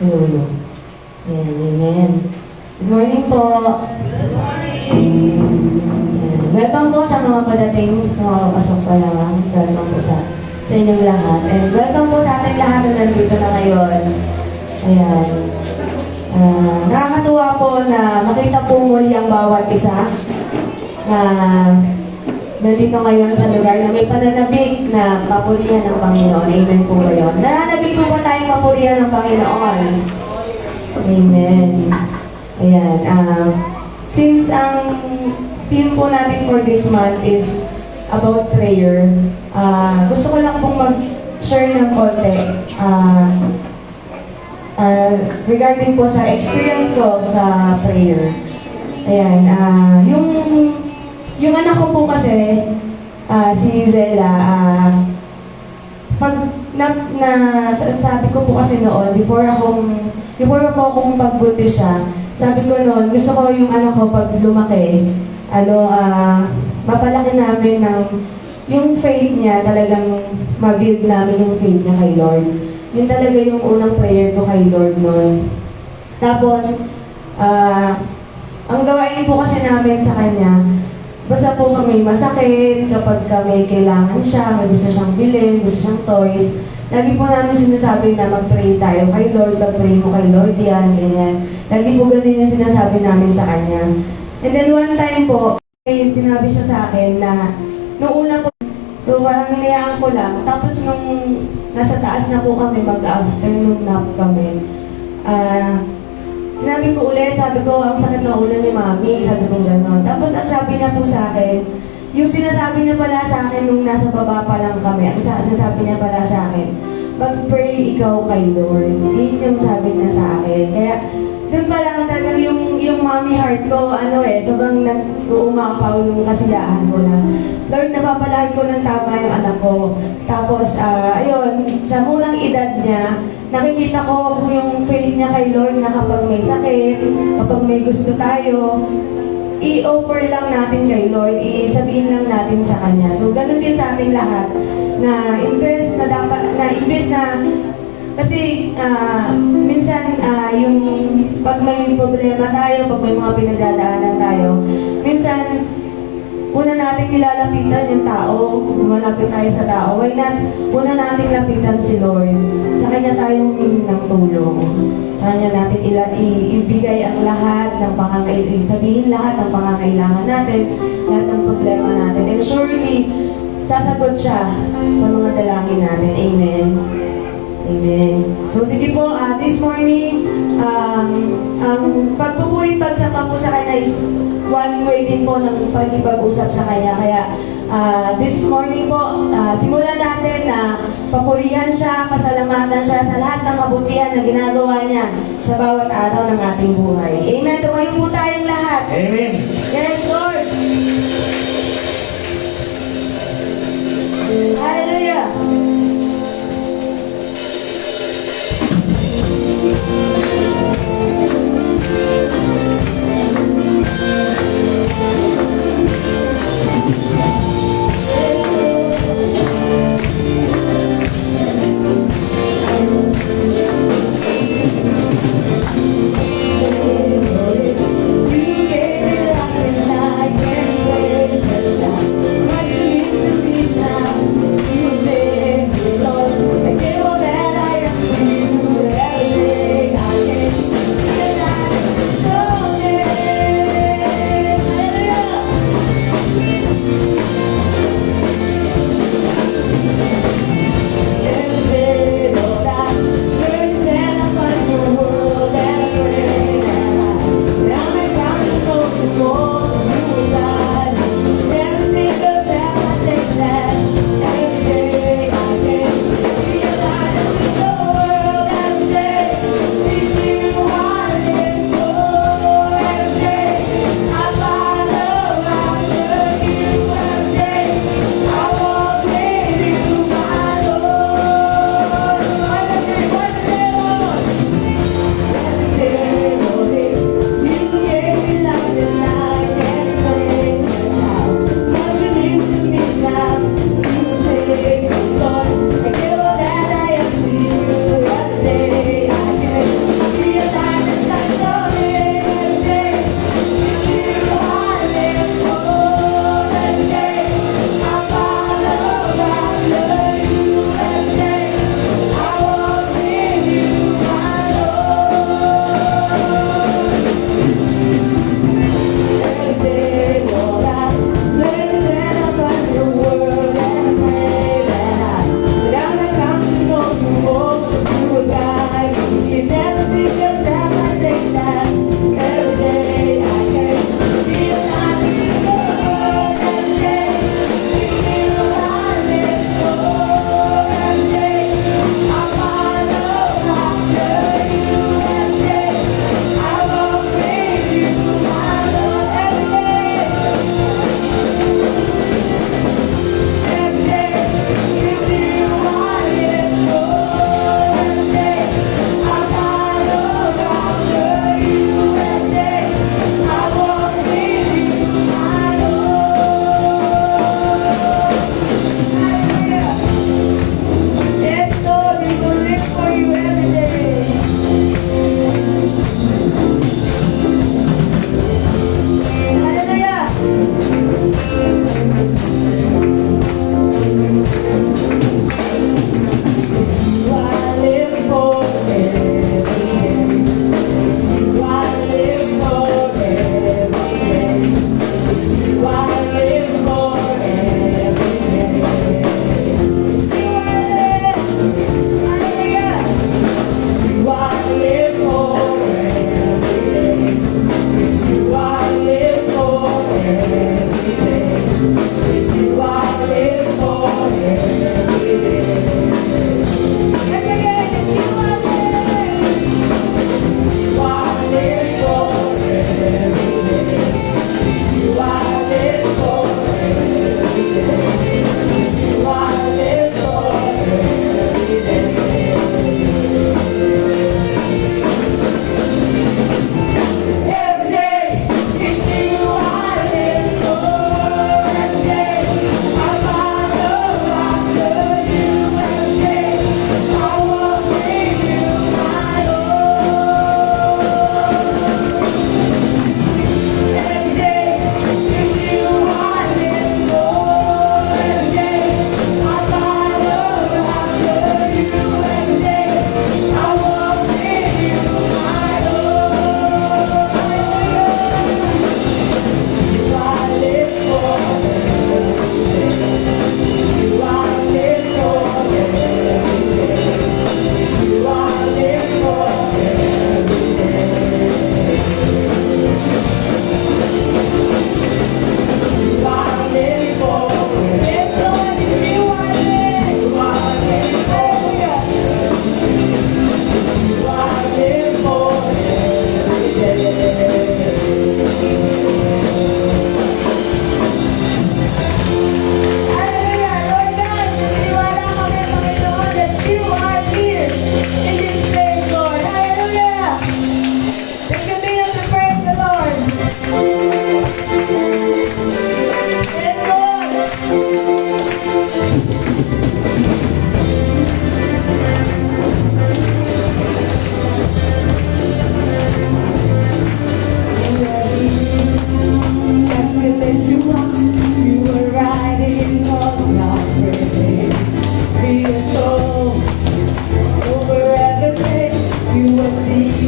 Amen. Good morning po. Good morning. Welcome po sa mga padating, sa mga pasok pa lang. Welcome po sa inyong lahat. And welcome po sa ating lahat na nandito na ngayon. Ayan. Nakakatuwa po na makita po muli ang bawat isa na nandito ngayon sa lugar na may pananabik na papurihan ng Panginoon. Amen po ba yun? Nananabik po ba tayong papurihan ng Panginoon? Amen. Ayan. Since ang theme po natin for this month is about prayer, gusto ko lang pong mag-share ng konti regarding po sa experience ko sa prayer. Ayan. Yung anak ko po kasi, si Zella, pag sabi ko po kasi noon, before po akong pagbuntis siya, sabi ko noon, gusto ko yung anak ko pag lumaki, mapalaki namin ng yung faith niya, talagang ma-build namin yung faith niya kay Lord. Yun talaga yung unang prayer ko kay Lord noon. Tapos, ang gawain po kasi namin sa kanya, basta po kami masakit, kapag may kailangan siya, may gusto siyang bilhin, gusto siyang toys, lagi po namin sinasabi na mag-pray tayo kay Lord, mag-pray mo kay Lord yan, ganyan. Lagi po ganun yung sinasabi namin sa kanya. And then one time po, sinabi siya sa akin na, nung una po, so parang hinayaan ko lang, tapos nung nasa taas na po kami, mag-afternoon nap kami, sinabi ko ulit, sabi ko, ang sakit na ulo ni Mami, sabi ko gano'n. Tapos ang sabi niya po sa akin, yung sinasabi niya pala sa akin nung nasa baba pa lang kami, ang sinasabi niya pala sa akin, mag-pray ikaw kay Lord. Yun yung sabi niya sa akin. Kaya, doon pa lang talaga yung mommy heart ko, sobrang nag-uumapaw yung kasiyahan ko na, Lord, napapalagi ko ng tama yung anak ko. Tapos, ayun, sa murang edad niya, nakikita ko yung faith niya kay Lord na kapag may sakit, kapag may gusto tayo, i-offer lang natin kay Lord, i-sabihin lang natin sa Kanya. So, ganun din sa ating lahat, na imbes na kasi minsan yung pag may problema tayo, pag may mga pinagdadaanan tayo, minsan una nating nilalapitan yung tao, malapit tayo sa tao. Why not? Una nating lapitan si Lord. Sa Kanya tayo humingi ng tulong. Sa Kanya natin ibigay ang lahat ng pangangailangan, sabihin lahat ng pangangailangan natin, lahat ng problema natin. And surely, sasagot siya sa mga dalangin natin. Amen. Amen. So sige po, this morning, ang pagpupuri pagsamba po sa Kanya is one way din po ng pag-ipag-usap sa Kanya. Kaya this morning po, simulan natin na papurihan siya, pasalamatan siya sa lahat ng kabutihan na ginagawa niya sa bawat araw ng ating buhay. Amen. Tumayo po tayong lahat. Amen. Yes, Lord. Hallelujah.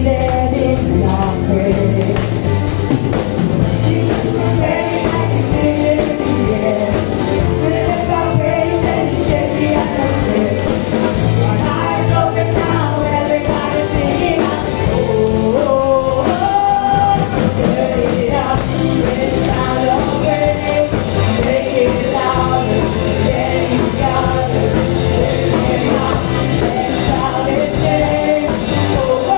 seated in your praise. Jesus, my praise, I can feel it in the air. Lift my praise and shake the atmosphere. My eyes open now, everybody singing out. Oh, oh, oh, turn it up, it's sound of praise. Make it louder, then you got it. Lift it up, and shout it then. Oh,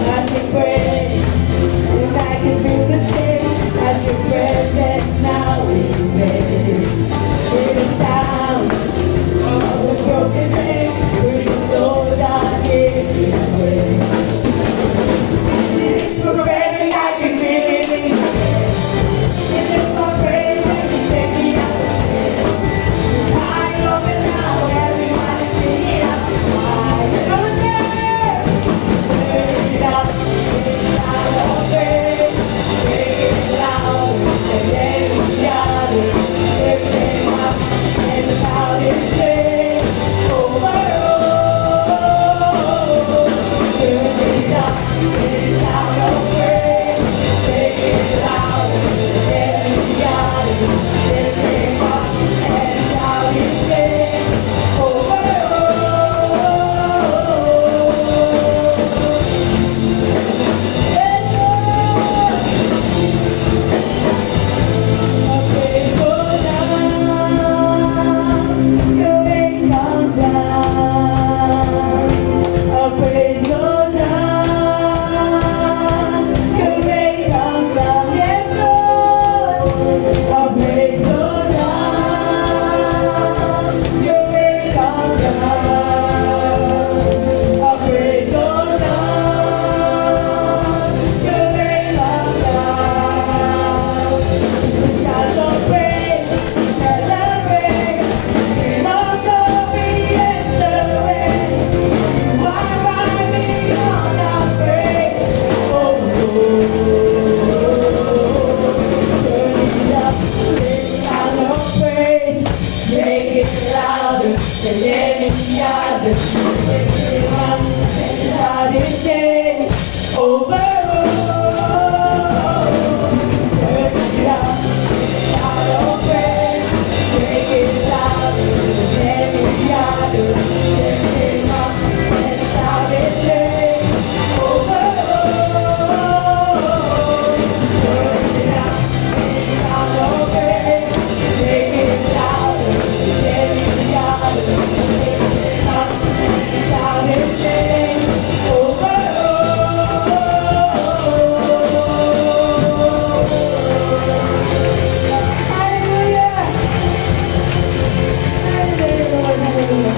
I sing praise, and I can feel the change. As your presence now invades. Hear the sound of the broken chains, bring those I give you praise. This is prophetic, I can feel it in the air. Lift my praise and you take the atmosphere. Eyes open now, everybody sing it out. I am a turn it up, it's sound of praise. Make it loud, and then we got it. Lift it up and shout it then. Oh, turn it up, it's sound of praise. Make it loud, and then we got it. Lift it up and shout it then. Shout of praise, celebrate, King of glory, enter in. Why riding on our praise? Oh, turn it up, it's sound of praise. Make it louder than any other. Lift it up and shout it again. Over, turn it up. Sound of praise, make it louder than any other. Lift it up and shout it then. Over, turn it up. Sound of praise, make it louder than any other. Lift it up and shout it then. Over. Hallelujah! Hallelujah, Lord, hallelujah.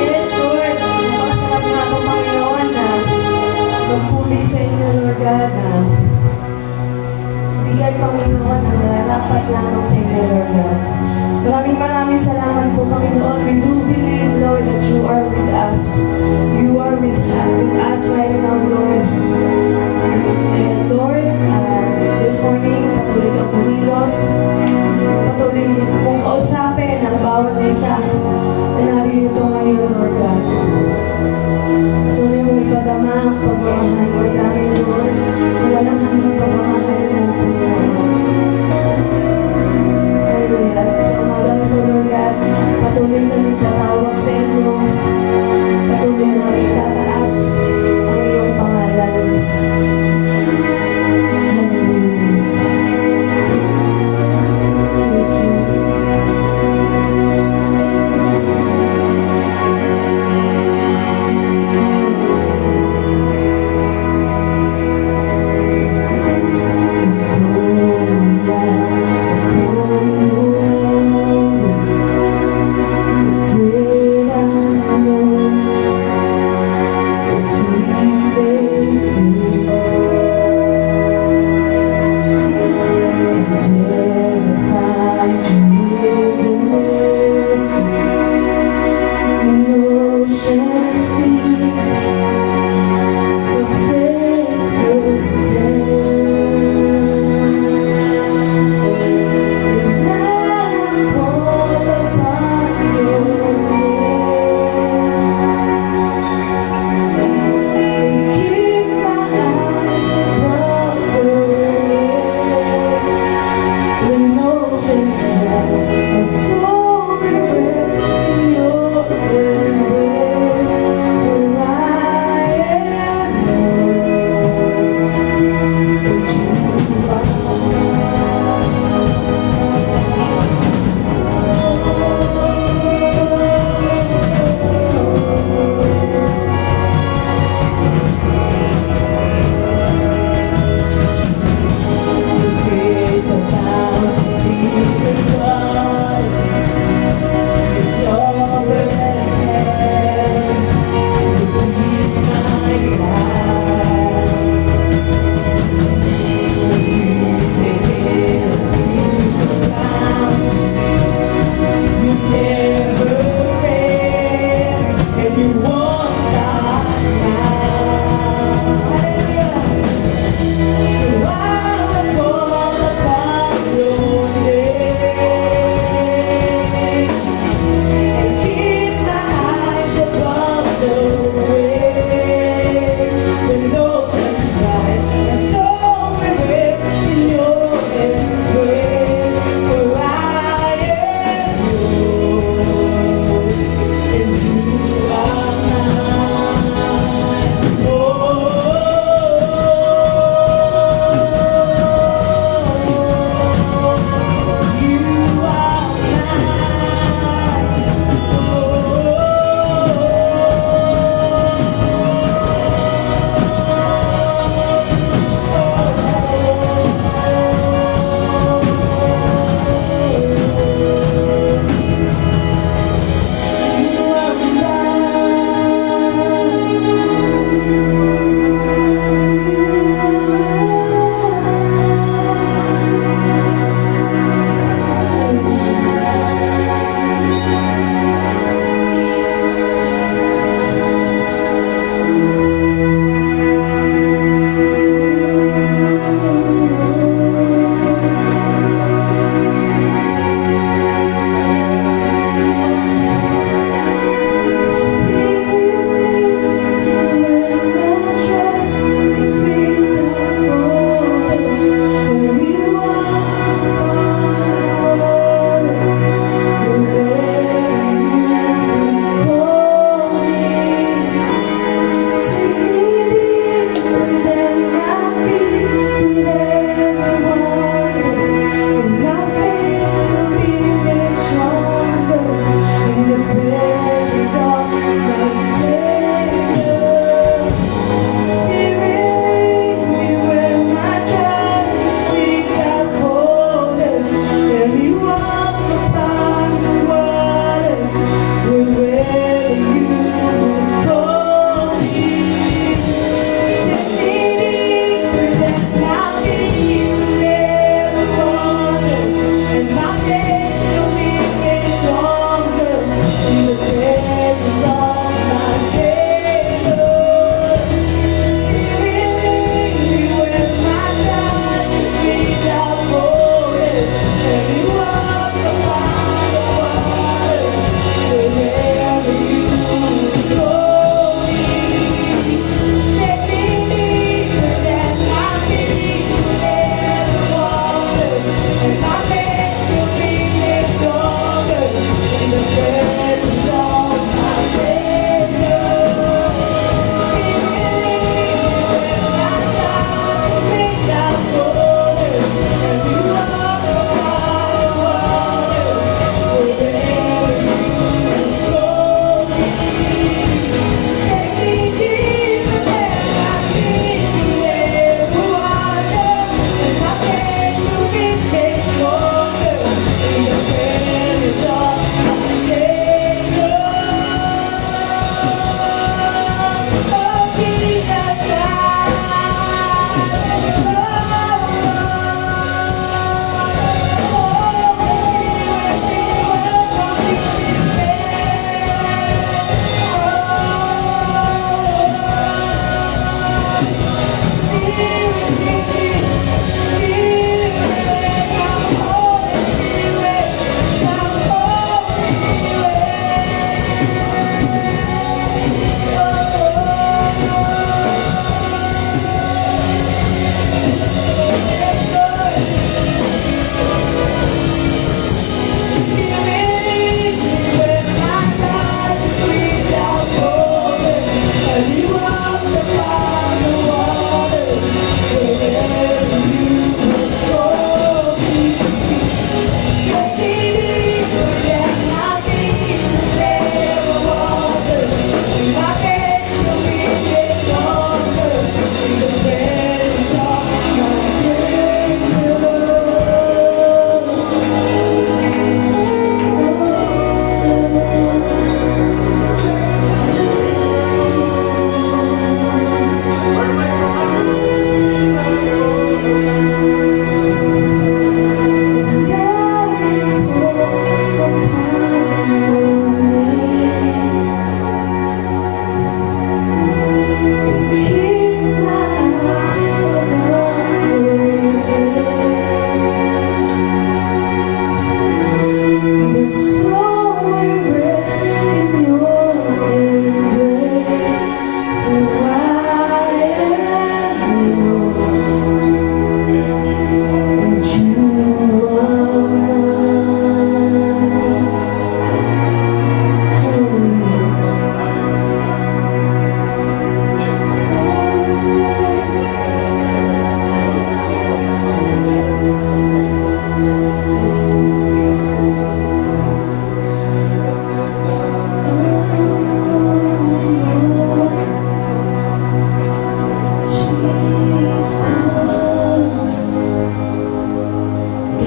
Yes, Lord, napakasarap nga po, Panginoon, na magpuli sa inyo, Lord God, na bigay, Panginoon, ang narapat lamang sa inyo, Lord God. Maraming salamat po, Panginoon. We do believe, Lord, that you are with us. You are with us right now, Lord. And Lord, this morning, patuloy kang pumilos. Patuloy mong kausapin ang bawat isa na narito ngayon, Lord God. Patuloy mong ipadama ang pagmamahal mo sa amin, Lord. Ang walang hanggang pagmamahal mo, Panginoon. Hallelujah. At sa umaga nito, Lord God, patuloy kami tatawag sa inyo. Patuloy namin itataas ang iyong pangalan.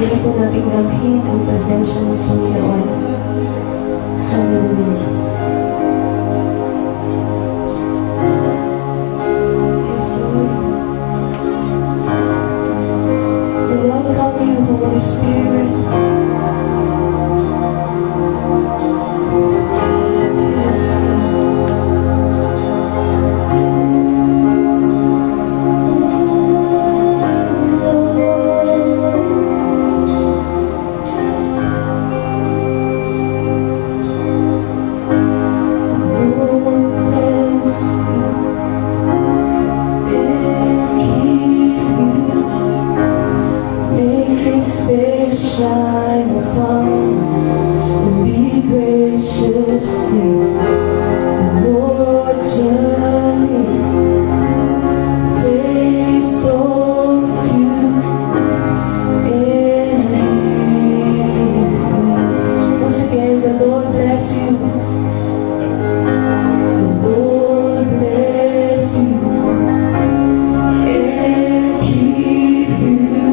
Pili po natin damhin ang presensya ng Panginoon. Hallelujah. Yes, Lord. We welcome you, Holy Spirit. Yes, shine upon and be gracious here. The Lord turn His face toward you and peace. Once again, the Lord bless you. The Lord bless you and keep you.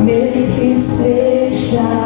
Make His face shine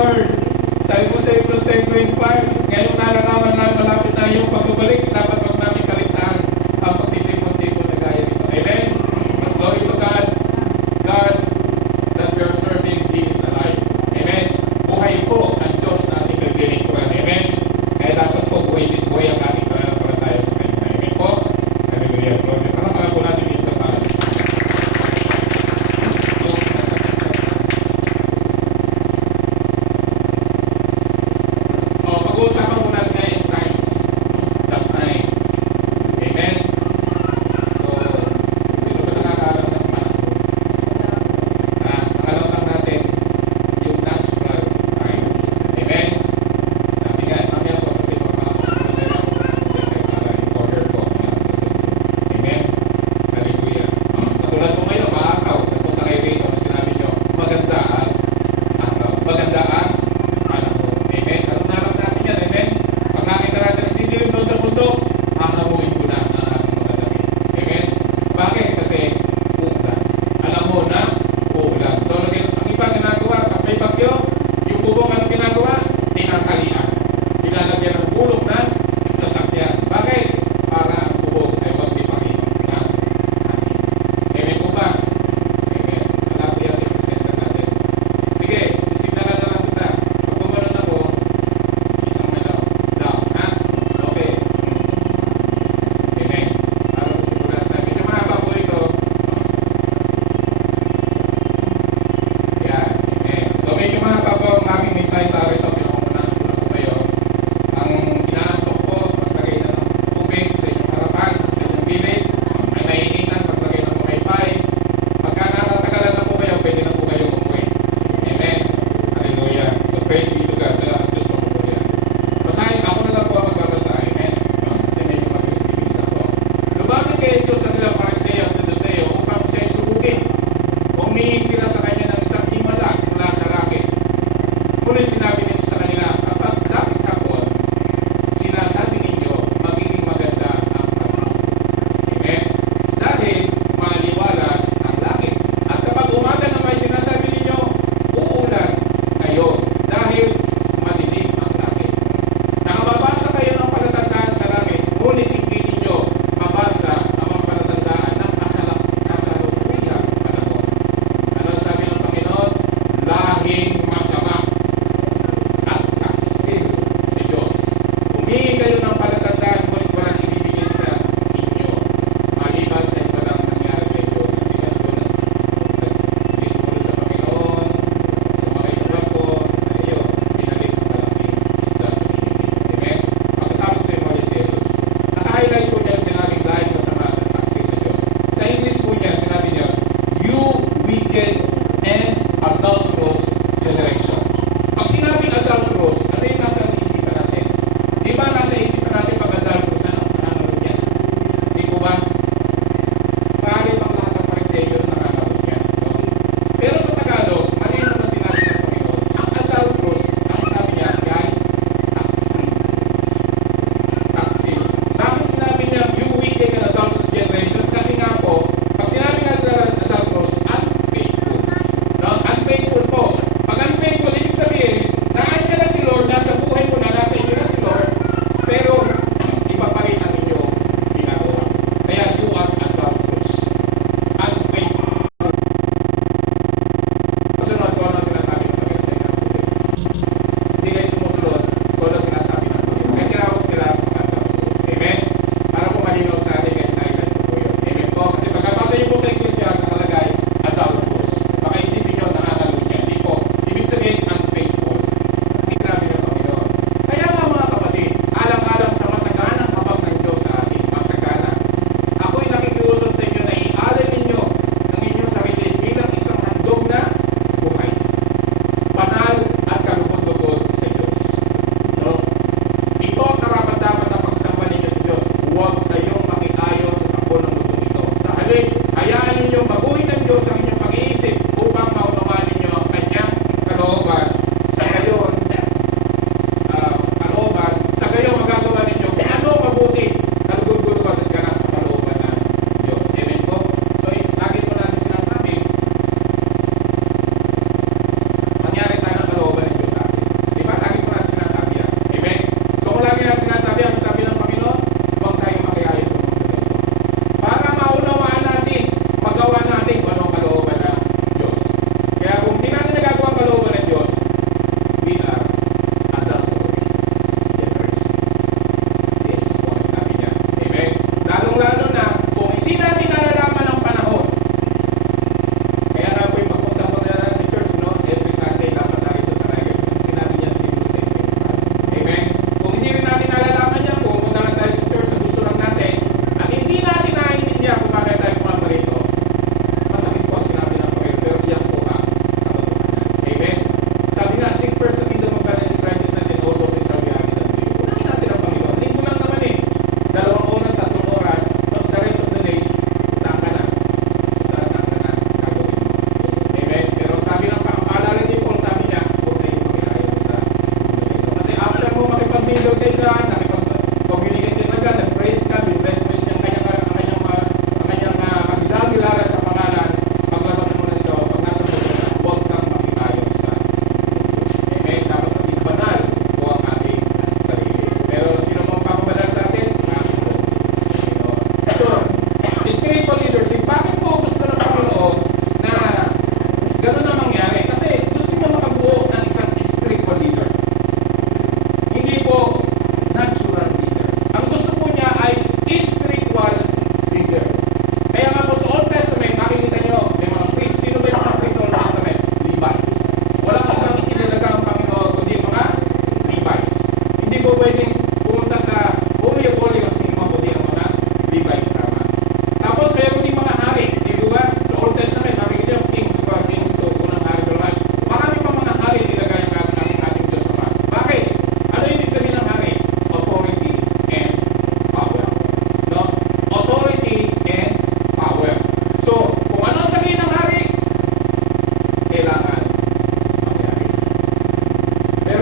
Lord. Sabi mo sa Hebrews 10:25, ngayong nalalaman na malapit na yung pagbabalik, dapat wag namin kaligtaan ang pagtitipon-tipon na gaya nito. Amen? But glory to God. God that we are serving, He is alive. Amen? Buhay po ang Diyos na ating naglilingkuran. Amen? Kaya dapat po buhay ang ating pananampalataya sa Kanya. Amen po? Hallelujah. Glory. Parang po natin yung isa pa. Pag-uusapan mo natin ngayon yung times. The times. Amen? So, sino ba nakakaalam ng panahon? Nakalaw lang natin yung natural times. Amen? Sabi nga, mamaya po kasi para in-order po. Amen? Hallelujah. Katulad mo ngayon, maakaw. Nagpunta kayo dito, ano sinabi nyo? Maganda ang araw. Maganda ang panahon. Amen? Anong nalang natin yan? Amen?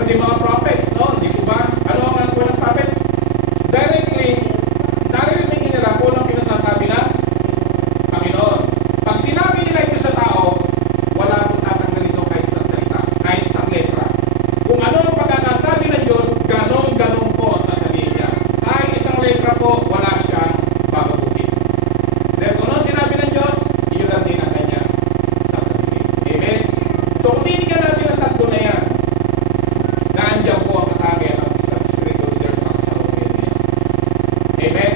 din mga prophets, no? Di po ba? Ano ang mga ng prophets? Directly, naririnig nila kung ang pinasasabi ng Panginoon. Pag sinabi nila ito sa tao, wala akong tatanggalin ito kahit sa salita, kahit sa letra. Kung ano ang pagkakasabi ng Diyos, ganong-ganong po ang sasabihin niya. Kahit isang letra po, wala siyang babaguhin. Dahil kung ano sinabi ng Diyos, iyon lang din ang kanya sasabihin. Amen? So kung tinigyan natin ang tatlo na yan, naandyan po ang katangyan ng isang spiritual leader sa kasalukuyan niya. Amen?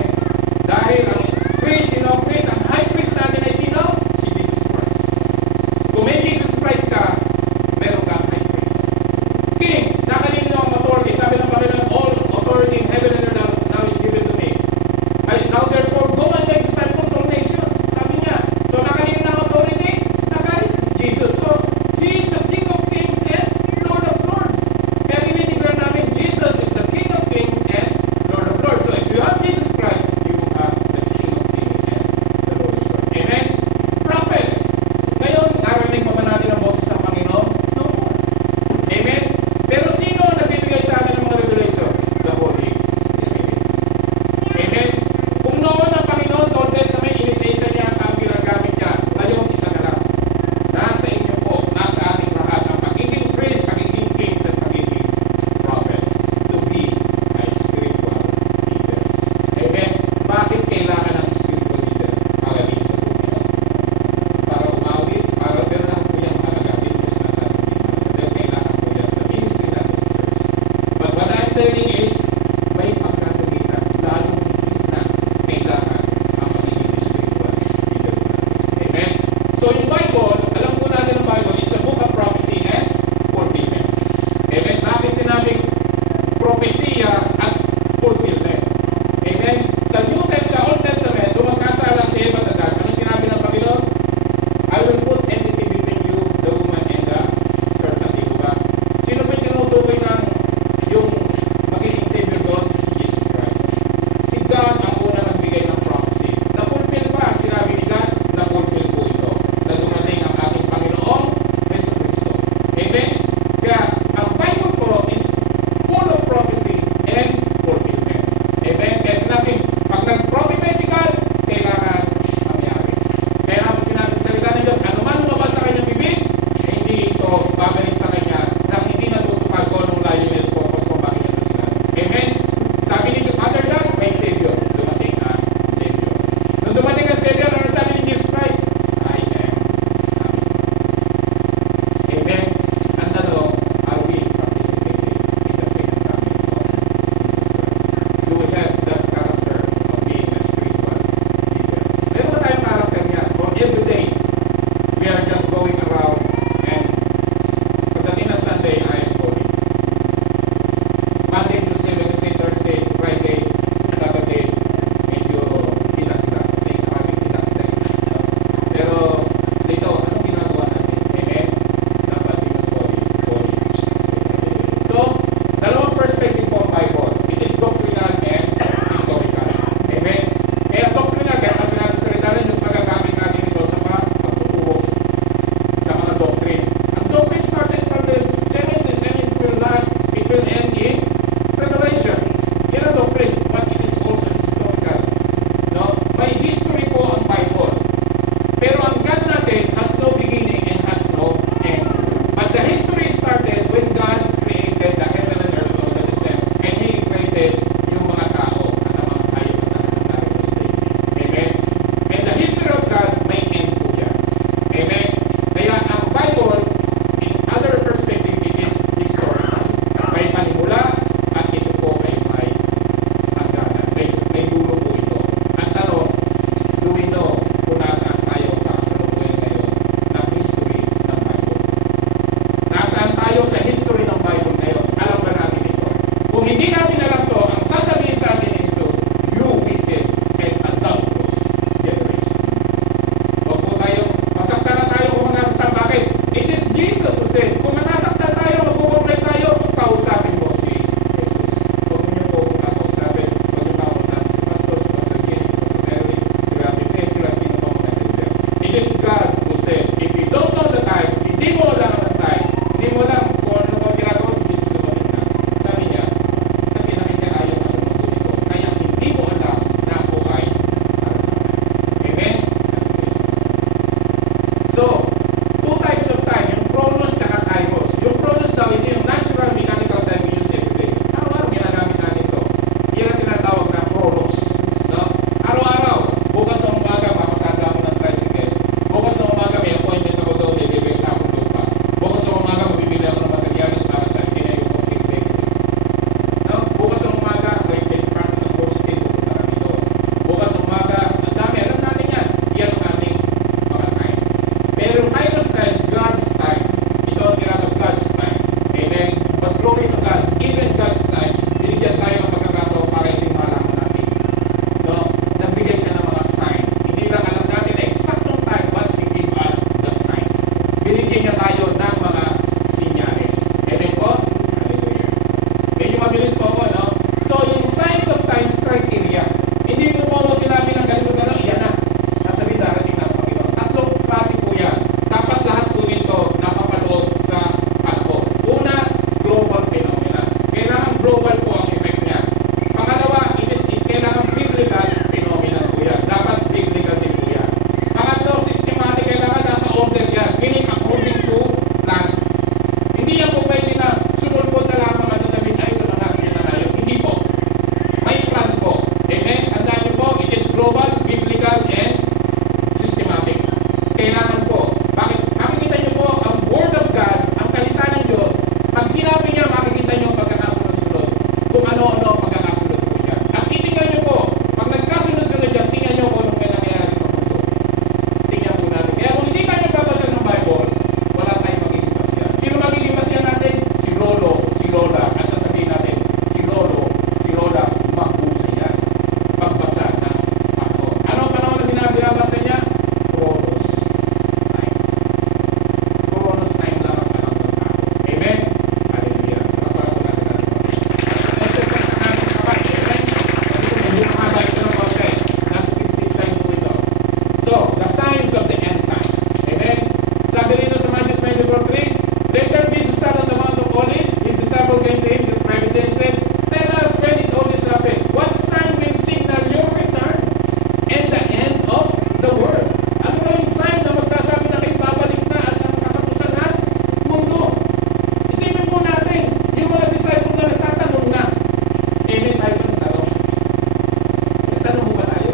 Dahil ang priest, ang high priest natin ay sino? Si Jesus Christ. Kung may Jesus Christ ka, meron kang high priest. Kings, nakalinin nyo ang authority. Sabi ng Panginoon, all authority in heaven and earth now is given to me. Now therefore, go and make disciples of nations. Sabi niya. So nakalinin ang authority? Nakay Jesus. So, He is the King of Kings and Lord of Lords. Kaya dinideclare namin, Jesus is the King of Kings and Lord of Lords. So if you have Jesus Christ, you have the King of Kings and the Lord of Lords. Amen? Prophets. Ngayon, narinig pa ba natin ang boses sa Panginoon? No more. Amen? Pero sino ang nagbibigay sa atin ng mga revelation? The Holy Spirit. Amen? Kung noon ang Panginoon sa Old Testament, inisa-isa niya ang ginagamit niya. Ngayon, isa na lang. Nasa inyo po, nasa ating lahat ang pagiging priest, pagiging kings, at pagiging prophets to be a spiritual leader. Amen? Bakit kailangan ng spiritual leader? Para din sa Panginoon. Para umawi, para pero lahat po yung mahalaga. Hindi ko sinasabi dito. Dahil kailangan po yan sa ministry natin sa church. But what I'm telling is, may pagkakamitan, lalong higit na kailangan ang pagiging spiritual leader natin. Amen? So yung Bible, alam po natin ang Bible, is a book of prophecy and fulfillment. Amen? Bakit sinabing propesya at fulfillment? Amen? Sa New Testament, sa Old Testament, lumagkasala si Eva at Adan. Ano sinabi ng Panginoon? I will put enmity between you, the woman, and the serpent. Di ba? Sino ba yung tinutukoy ng yung magiging Savior doon? Si Jesus Christ. Si God ang una nagbigay ng prophecy. Na-fulfill ba? Sinabi ni God, na-fulfill po ito. Na dumating ang ating Panginoong Yesu Cristo. Amen? Kaya, ang Bible po is full of prophecy and fulfillment. Amen? Kaya sinabi, pag nag-prophesy si God, kailangan mangyari. Kaya ang sinabi sa salita ng Diyos, ano man lumabas sa kanyang bibig, hindi ito babalik sa kanya nang hindi natutupad ko nung layunin ko kung bakit niya ito sinabi. Amen? Sabi ni Father God, may Savior. Dumating ang Savior. Nung dumating ang Savior, ano sabi ni Jesus Christ? I am coming. Amen? Ang tanong, are we participating in the second coming of Jesus Christ? Do we have that character of being a spiritual leader? Meron ba tayong character niya? Or every day, we are just going around and pagdating na Sunday, I am holy. Monday, Tuesday, Wednesday, Thursday, Friday, Saturday, medyo tila-tila. Kasi maraming tila-tila. Pero sa ito, anong ginagawa natin? Amen? Dapat we must holy. So, dalawang perspective po ang Bible. It is doctrinal and historical. Amen? Kaya doctrinal, kaya kasi natin sa salita ng Diyos, magagamit natin ito sa pagtuturo sa mga doctrines. Ang doctrine started from the Genesis and it will end in Revelation. Yan ang doctrine, but it is also historical. No? May history po ang Bible. Pero ang God natin has no beginning and has no end. But the history started when God created the heaven and earth, all that is there. And He created yung mga tao at ang mga hayop at ang mga tao. Amen? And the history of God may end po yan. Amen? Kaya ang Bible, in other perspective, it is historical. May panimula came to him, the providence said, tell us when it all this happened. What sign will signal your return and the end of the world? Ano ba yung sign na magsasabi na kayo babalik na at ang katapusan ng mundo? Isipin po natin, yung mga disciples na nagtatanong na, may tayo ng tanong. Nagtanong mo ba tayo?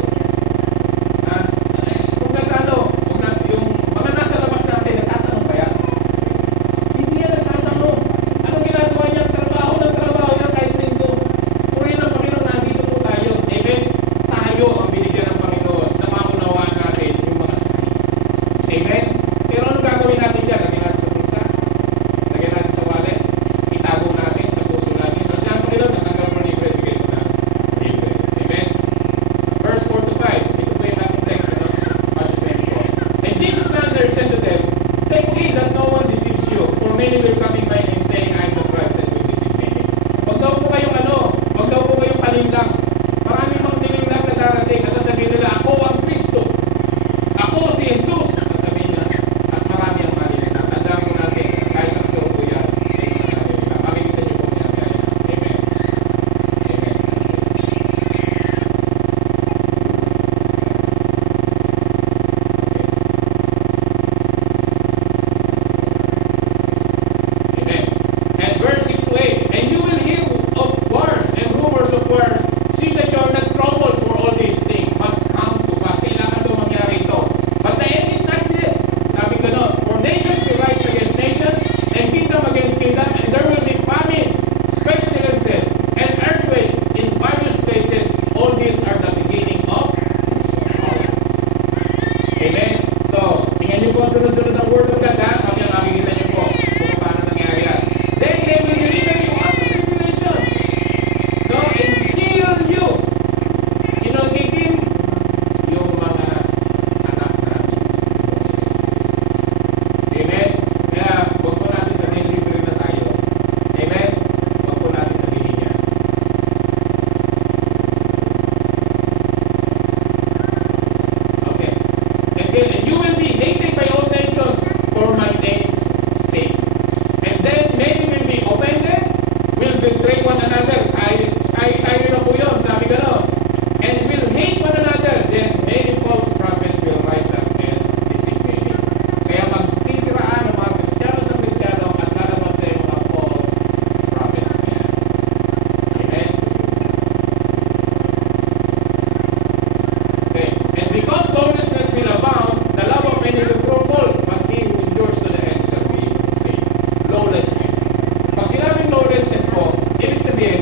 Kung nasa kung yung mga nasa labas natin, nagtatanong ba yan? Hindi yan nagtatanong. Anong ginagawa niya? Trabaho ng trabaho yan kahit linggo. Purihin ng Panginoon, nandito po tayo. Amen? Tayo ang binigyan ng Panginoon na maunawaan natin yung mga signs. Amen? Pero anong gagawin natin dyan? Lagyan natin sa bulsa? Lagyan natin sa wallet? Itago natin sa puso natin? Kasi ang Panginoon, nakagawa mo libre, bigay ko na libre. Amen? Verse 4 to 5. Ito po yung ating text. Matthew 24. And Jesus answered and said to them, take heed that no one deceives you, for many will come in my name saying, I am the Christ, and will deceive many. Huwag daw po kayong huwag daw po kayong palinlang. Marami mga nilinlang na darating at sasabihin nila, ako ang Kristo. Ako si Jesus. Sasabihin niya, at marami ang malinlang. Tandaan po natin, kahit ang sorbo yan, ay mangyari nila. Makikita niyo po mangyari na. Amen. Amen. Amen. And verse 6 to 8. And you will hear of wars and rumors of wars. See that you are not troubled, for all these things must come to pass. Kailangan ito mangyari ito. But the end is not yet. Sabi gano'n, for nations will rise against nations, and kingdom against kingdom, and there will be famines, pestilences, and earthquakes in various places. All these are the beginning of sorrows. Amen? So, tingnan niyo po ang sunod-sunod ng word of God, ha? Kami ang makikita niyo po kung paano nangyari yan. Then they will deliver you unto tribulation. So, until you, sino titim? Yung mga anak na Diyos. Amen? Kaya, huwag po natin sabihin libre na tayo. Amen? Huwag po natin sabihin yan. Okay. And you will be hated by all nations for my name's sake. And then many will be offended, will betray one another. Tayo na po yun, sabi gano'n. And will hate one another. Then many false prophets will rise up and deceive many. Kaya magsisiraan ng mga Kristiyano sa Kristiyano at lalabas na yung mga false prophets niya. Amen? Okay. And because lawlessness will abound, the love of many will grow cold, but he who endures to the end shall be saved. Lawlessness. Pag sinabing lawlessness po, ibig sabihin,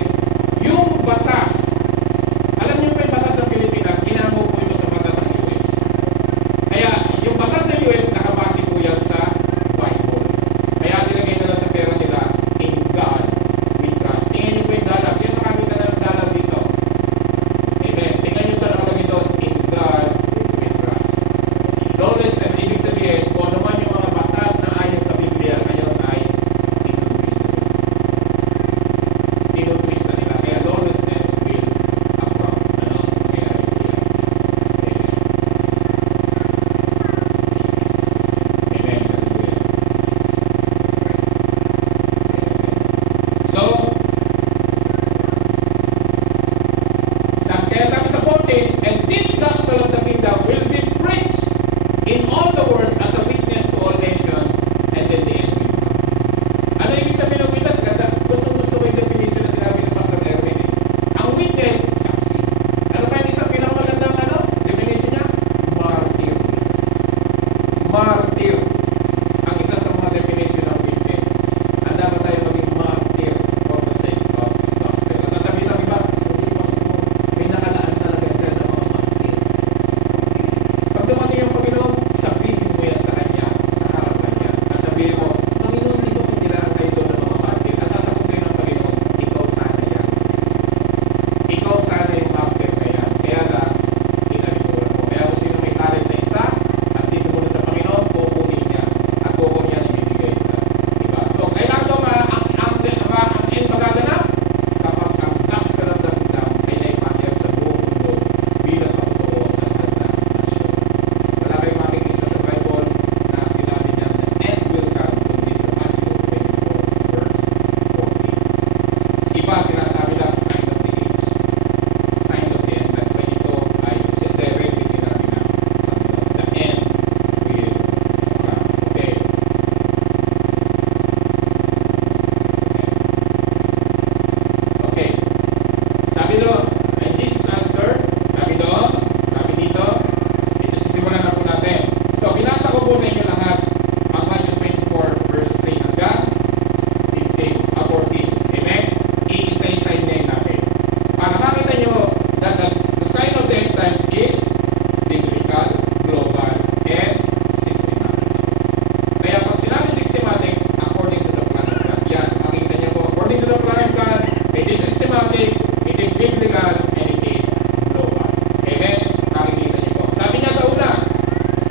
according to the plan of God, it is systematic, it is biblical, and it is global. Amen? Makikita niyo po. Sabi niya sa una,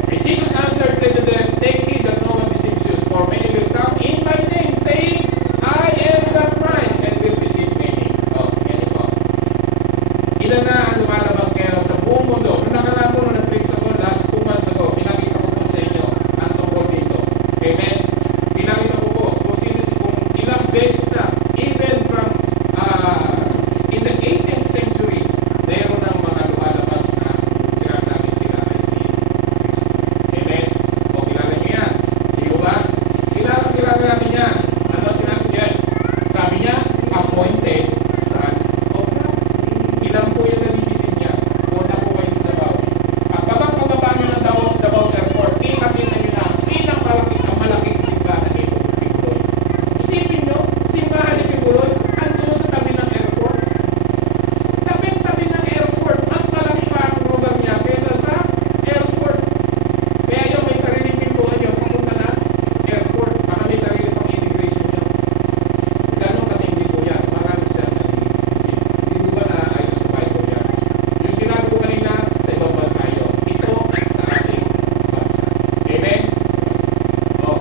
and Jesus answered, said to them, take heed that no one deceives you, for many will come in my name, saying, I am the Christ, and will deceive many. Oh, yan po. Ilan na ang lumalabas ngayon sa buong mundo? Nung nakaraan po, nung nag-preach ako, last 2 months ago, pinakita ko po sa inyo ang tungkol dito. Amen? Pinakita ko po kung sino kung ilang beses na, even from in the 18th century, mayroon ng mga lumalabas na sinasabi sila ay si Kristo. Amen? O kilala niyo yan? Di ba? Kilala natin yan. Ano sinabi siya? Sabi niya, appointed son of God. Ilang po yung nabibisig niya? Punta po kayo sa Davao. Pagkabang nyo ng Davao Airport, nakita nyo na ang malaking simbahan ni Pibuloy. Isipin nyo, simbahan ni Pibuloy, andun sa tabi ng airport. Tabi ng airport, mas malaki pa ang lugar niya kaysa sa airport. Kaya yung may sariling pintuan nyo, papunta na airport, baka may sarili pang immigration nyo. Ganon katindi po yan. Marami siya nag-iisip. Hindi ba na ayon sa Bible yan? Yung sinabi ko kanina sa ibang bansa yun. Ito sa ating bansa. Amen? Oh.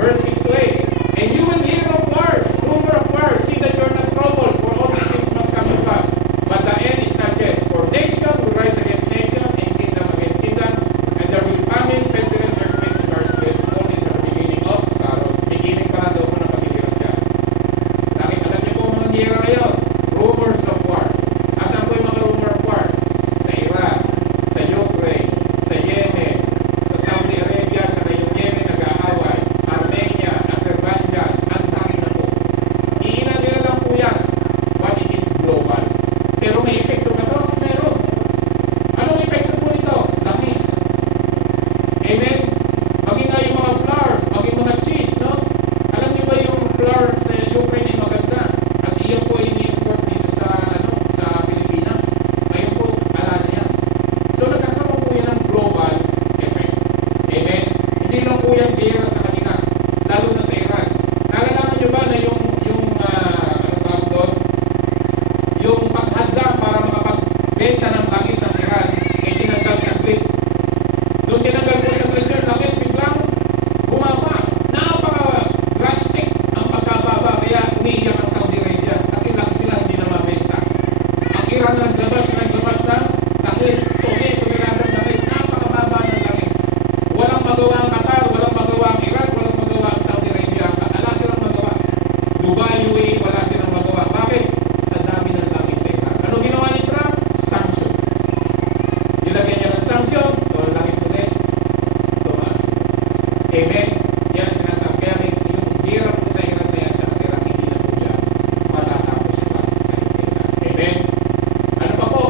Verse 6 to 8. And you will hear of wars, rumor of wars. See that you're not troubled, for all these things must come to pass. But the end is not yet. For nation will rise against nation, and kingdom against kingdom. And there will be famines, pestilence, earthquakes, and earthquakes. All these are the beginning of sorrows. Beginning pa lang daw po ng paghihirap dyan. Bakit alam niyo po mga giyera ngayon? Rumors of war. Asan po yung mga rumor of war? Sa Iran, sa Ukraine, sa Yemen, sa Saudi Arabia, saka yung Yemen nag-aaway, Armenia, Azerbaijan, ang dami na po. Iilan nila lang po yan. But it is global. Pero may epekto ba ito? Meron. Anong epekto po nito? Langis. Amen? Maging nga yung mga flour, maging mga cheese, no? Alam niyo ba yung flour sa Ukraine ay maganda? At iyon po ay ini-import dito sa Pilipinas. Ngayon po, ala na yan. So nagkakaroon po yan ng global effect. Amen? Hindi lang po yan gera sa kanila, lalo na sa Iran. Nalalaman niyo ba na yung ano tawag doon? Yung paghanda para makapagbenta ng langis ng Iran ay tinanggal sa grid. Doon tinanggal po sa grid yun, langis biglang bumaba. Napaka-drastic ang pagkababa, kaya umiiyak ang Saudi Arabia kasi lang sila hindi na mabenta. Ang Iran naglabas ng langis, tumilagan ng langis, napakababa ng langis. Walang magawa ang Qatar, walang magawa ang Iraq, walang magawa ang Saudi Arabia. Wala silang magawa. Dubai, UAE, wala silang magawa. Bakit? Sa dami ng langis sa Iran. Ano ginawa ni Trump? Sanction. Nilagyan niya ng sanction, so langis ulit, tumaas. Amen? Yan ang sinasabi. Kaya yung hira po sa Iran na yan, hindi na po yan matatapos pa. Amen? Ano pa po?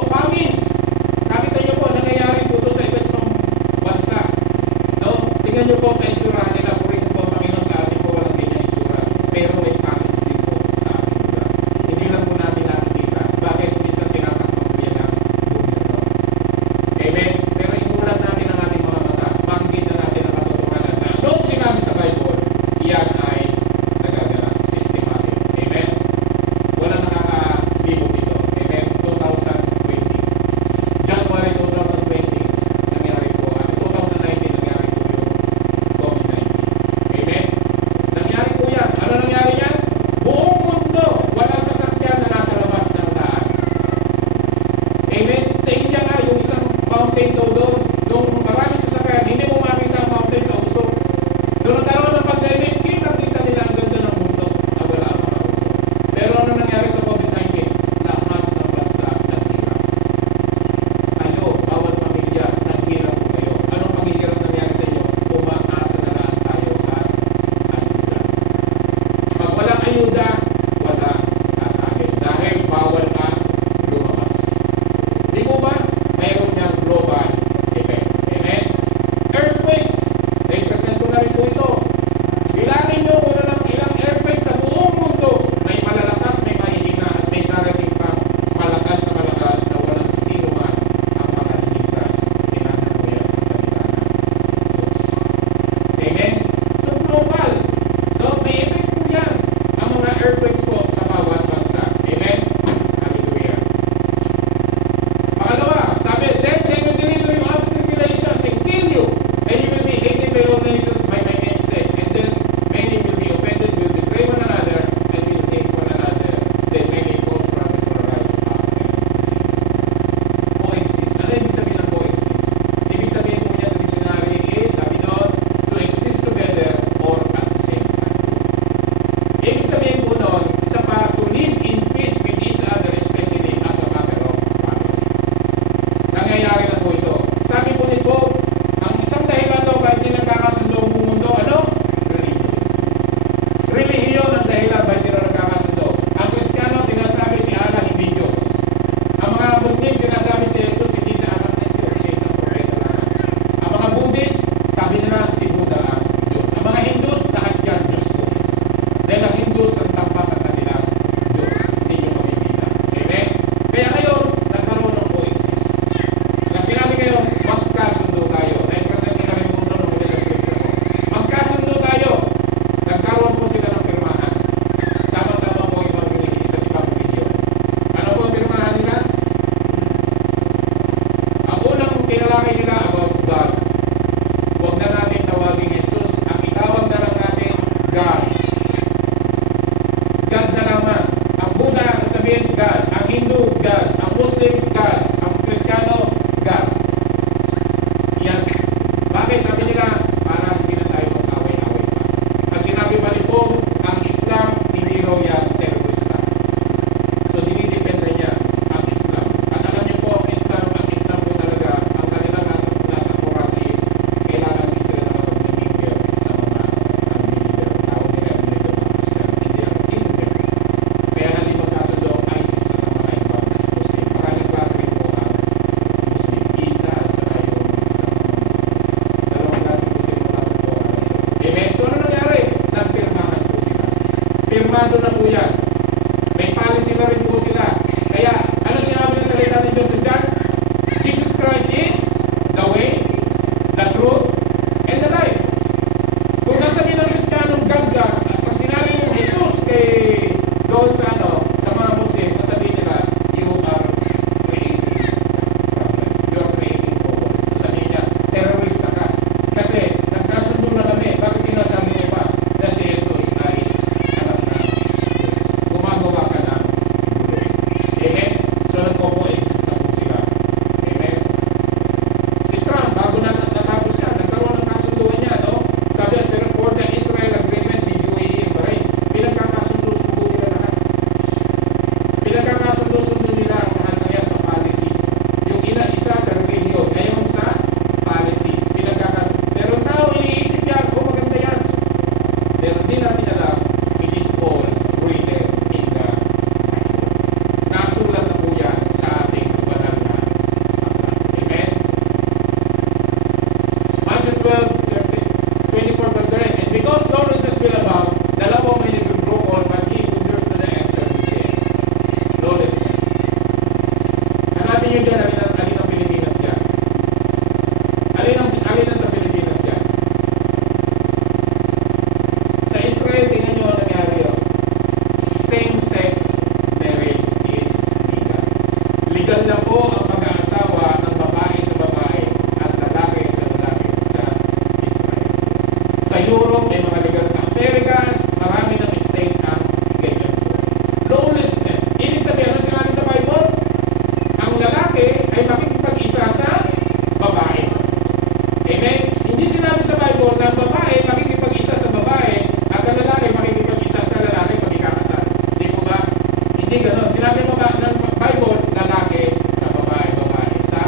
Hindi gano'n. Sinabi mo ka ng Bible, lalaki sa babae, babae sa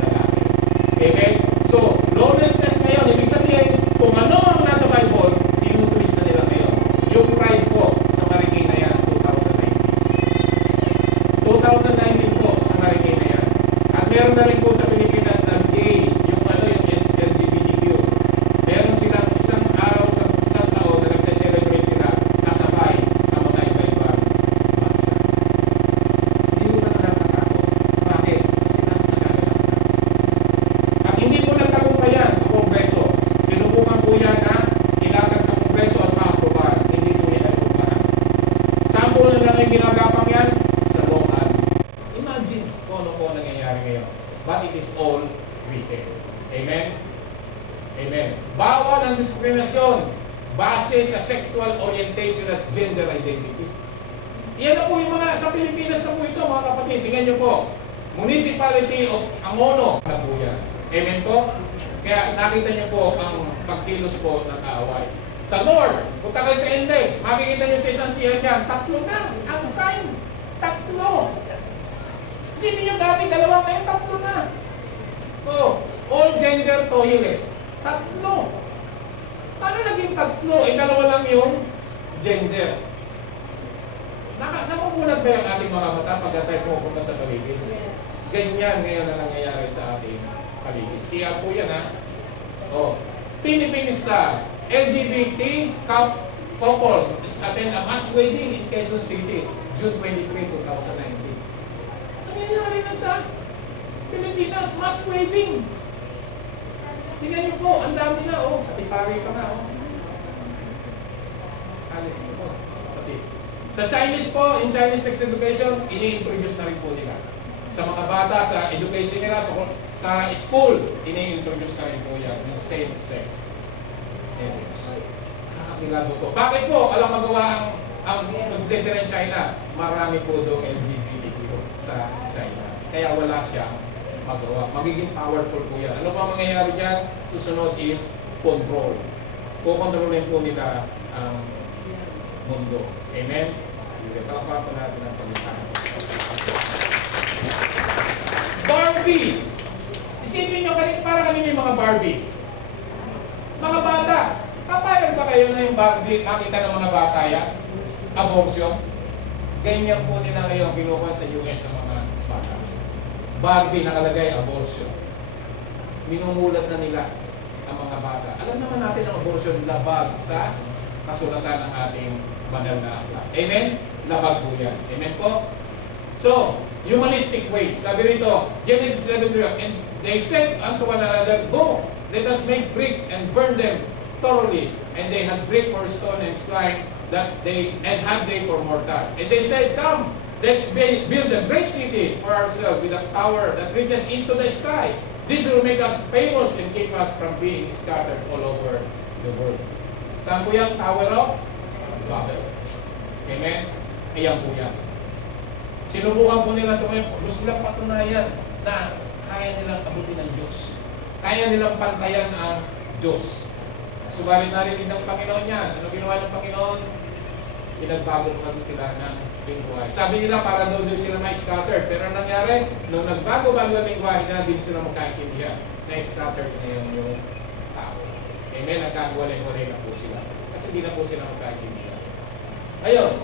lalaki. Amen? So, lawlessness ngayon, ibig sabihin, kung ano ang nasa Bible, tinutwist na nila ngayon. Yung pride po sa Marikina yan, 2019 po sa Marikina yan. At meron na rin po sa Pilipinas na gay, yung LGBTQ. Meron silang isang araw sa isang taon na nagse-celebrate sila kasabay ang mga iba-ibang bansa. Hindi mo na nakakatakot. Bakit? Kasi nagaganap na. At hindi po nagtagumpayan sa Kongreso. Sinubukan po yan na ilagad sa Kongreso at maaprobahan. Hindi po yan nagtagumpahan. Saan po na lang yung ginagapang yan? Sa local. Imagine kung ano po nangyayari ngayon. But it is all wicked. Amen? Amen. Bawal ang diskriminasyon base sa sexual orientation at gender identity. Yan na po yung mga sa Pilipinas na po ito, mga kapatid. Tingnan nyo po. Municipality of Angono na po yan. Amen po? Kaya nakita nyo po ang pagkilos po ng kaaway. Sa Lord, punta kayo sa index, makikita nyo sa isang siya dyan, 3 na ang sign. 3. Sino nyo dati, 2, ngayon 3 na. Oh, all gender toilet. 3. Paano naging 3? 2 lang yung gender. Nakukulat ba yung ating mga mata pag tayo pupunta sa paligid? Ganyan ngayon na nangyayari sa ating paligid. Siya po yan, ha? Oh. Philippine Star, LGBT couples attend a mass wedding in Quezon City, June 23, 2019. Nangyayari na sa Pilipinas, mass wedding. Tingnan niyo po, ang dami na, oh. Katipari pa nga, oh. Alin niyo po, kapatid. Sa Chinese po, in Chinese sex education, ini-introduce na rin po nila. Sa mga bata, sa education nila, sa school, ini-introduce na rin po yan, yung same-sex. Nakakilado po. Bakit po? Alam magawa ang presidente ng China, marami po doon LGBTQ sa China. Kaya wala siya magawa. Magiging powerful po yan. Ano pa mangyayari dyan? Susunod is control. Kukontrolin po nila ang mundo. Amen? Pagpapapa po natin ang pagkakas. Barbie! Isipin nyo, para kanina yung mga Barbie. Mga bata, papayag ba kayo na yung Barbie, makita ng mga bata yan? Abortion? Ganyan po nila ngayon kinuha sa US sa mga bata. Barbie nakalagay abortion. Minumulat na nila ang mga bata. Alam naman natin ang abortion labag sa kasulatan ng ating banal na aklat. Amen? Labag po yan. Amen po? So, humanistic way. Sabi rito, Genesis 11:3, and they said unto one another, go, let us make brick and burn them thoroughly. And they had brick for stone and slime and had they for mortar. And they said, come, let's build a great city for ourselves with a tower that reaches into the sky. This will make us famous and keep us from being scattered all over the world. Saan po yan? Tower of Babel. Amen? Ayan po yan. Sinubukan po nila ito ngayon. Gusto nilang patunayan na kaya nilang abutin ng Diyos. Kaya nilang pantayan ang Diyos. Subalit narinig ng Panginoon yan. Ano ginawa ng Panginoon? Pinagbago naman sila ng lingwahe. Sabi nila para daw din sila ma-scattered. Pero nangyari, nung nagbago-bago ang lingwahe na, din sila magkaintindihan. Na-scattered na yung tao. Amen? Nagkagwalay-walay na po sila. Kasi di na po sila magkaintindihan. Ayun.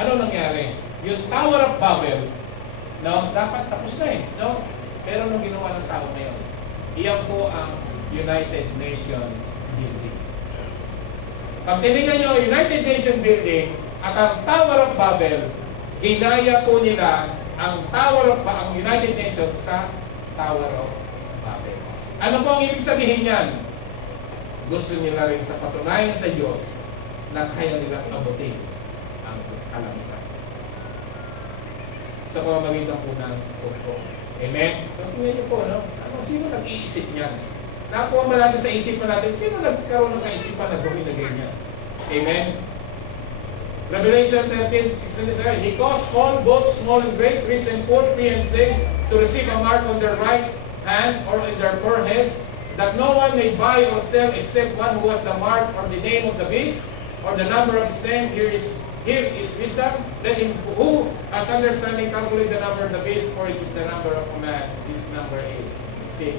Ano nangyari? Yung Tower of Babel, no, dapat tapos na eh. No? Pero nung ginawa ng tao ngayon, iyan po ang United Nation Building. Pag tinignan nyo, United Nation Building at ang Tower of Babel, ginaya po nila ang United Nations sa Tower of Babel. Ano po ang ibig sabihin yan? Gusto nila rin sa patunayan sa Diyos na kaya nilang abutin ang kalangitan. Sa pamamagitan po ng pagpo. Amen? So, tingnan niyo po, no? Sino nag-iisip niyan? Nakuha mo natin sa isipan natin, sino nagkaroon ng kaisipan na gawin na ganyan? Amen? Revelation 13:6-7, He caused all, both small and great, rich and poor, free and slave, to receive a mark on their right hand or in their foreheads, that no one may buy or sell except one who has the mark or the name of the beast or the number of his name. Here is wisdom. Let him who has As understanding, calculate the number, the base for it is the number of command. This number is 6, 6,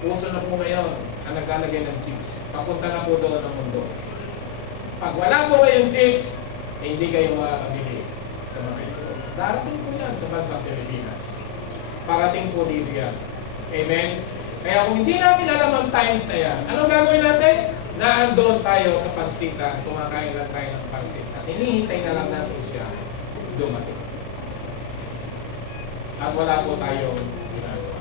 6. Uso na po ngayon ang naglalagay ng chips. Papunta na po doon ang mundo. Pag wala po kayong chips, eh, hindi kayo makakabili sa mga school. Darating po yan sa bansang Pilipinas. Parating po dito yan. Amen? Kaya kung hindi natin alam ang times na yan, anong gagawin natin? Naandun tayo sa pansitan, kumakain lang tayo ng pansit at hinihintay na lang natin siya dumating. At wala po tayong ginagawa.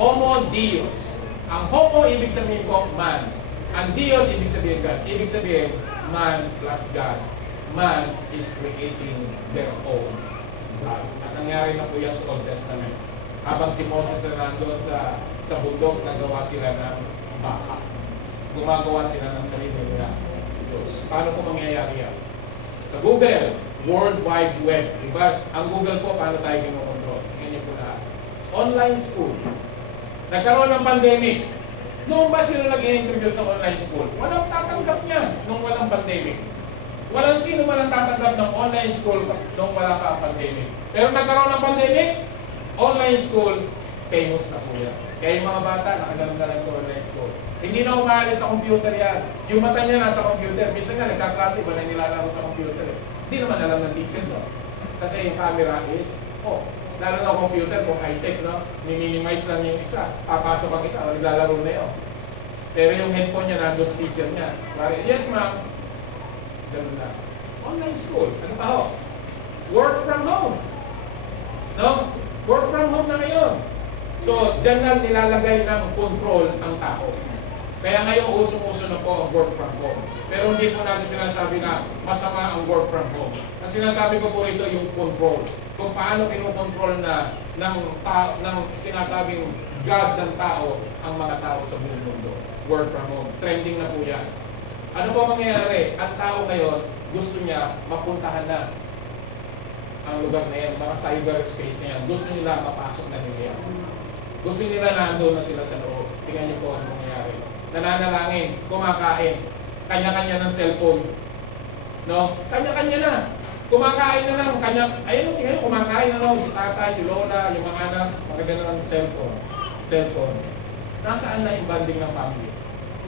Homo Deus. Ang homo ibig sabihin po man. Ang Dios ibig sabihin God. Ibig sabihin man plus God. Man is creating their own God. At nangyari na po yan sa Old Testament. Habang si Moses na nandun sa bundok, nagawa sila ng baka. Gumagawa sila ng sarili nila Diyos. Paano po mangyayari yan? Sa Google, World Wide Web. Diba? Ang Google po, paano tayo kinokontrol? Ganyan po lahat. Online school. Nagkaroon ng pandemic. Noong ba sila nag-i-introduce ng online school? Walang tatanggap niyan nung walang pandemic. Walang sino man ang tatanggap ng online school nung wala pa ang pandemic. Pero nagkaroon ng pandemic, online school, famous na po yan. Kaya yung mga bata, nakaganon na lang sa online school. Hindi na umaalis sa computer yan. Yung mata niya nasa computer. Minsan nga, nagkaklase, iba na nilalaro sa computer. Hindi naman alam ng teacher, no? Kasi yung camera is, lalo na computer, kung high-tech, no? Minimize lang yung isa. Papasok ang isa, naglalaro na yun. Pero yung headphone niya, nandun sa teacher niya. Yes, ma'am. Ganun na. Online school. Ano pa ho? Work from home. No? Work from home na ngayon. So, dyan lang nilalagay ng control ang tao. Kaya ngayon, usong-uso na po ang work from home. Pero hindi po natin sinasabi na masama ang work from home. Ang sinasabi ko po rito yung control. Kung paano kinokontrol na ng sinasabing God ng tao ang mga tao sa buong mundo. Work from home. Trending na po yan. Ano po mangyayari? Ang tao ngayon, gusto niya mapuntahan na ang lugar na yan, mga cyberspace na yan. Gusto nila mapasok na nila yan. Gusto nila nandun na sila sa loob. Tingnan niyo po ano mangyayari. Nananalangin, kumakain, kanya-kanya ng cellphone. No? Kanya-kanya na. Kumakain na lang, ayun, tingnan, kumakain na lang si tatay, si lola, yung mga anak, magaganda ng cellphone. Nasaan na yung bonding ng family?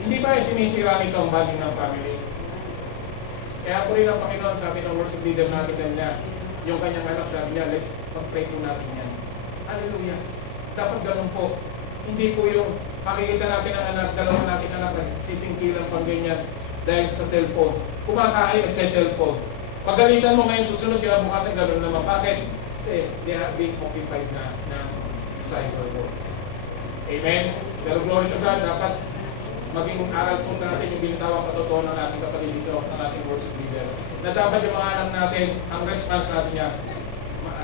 Hindi ba sinisira nito ang bonding ng family? Kaya po rin ang Panginoon, sabi ng worship leader natin ganyan, yung kanyang anak sabi niya, let's pag-pray po natin yan. Hallelujah. Dapat ganun po. Hindi po yung makikita natin ang anak, dalawa natin anak, sisingkilan pang ganyan dahil sa cellphone. Kumakain, nagsa-cellphone. Pagalitan mo ngayon, susunod kinabukasan, gano'n naman. Bakit? Kasi they are being occupied na ng cyber world. Amen? Pero glory to God, dapat maging aral po sa atin yung binitawang katotohanan ng ating kapatid dito, ng ating worship leader. Na dapat yung mga anak natin, ang response natin niya,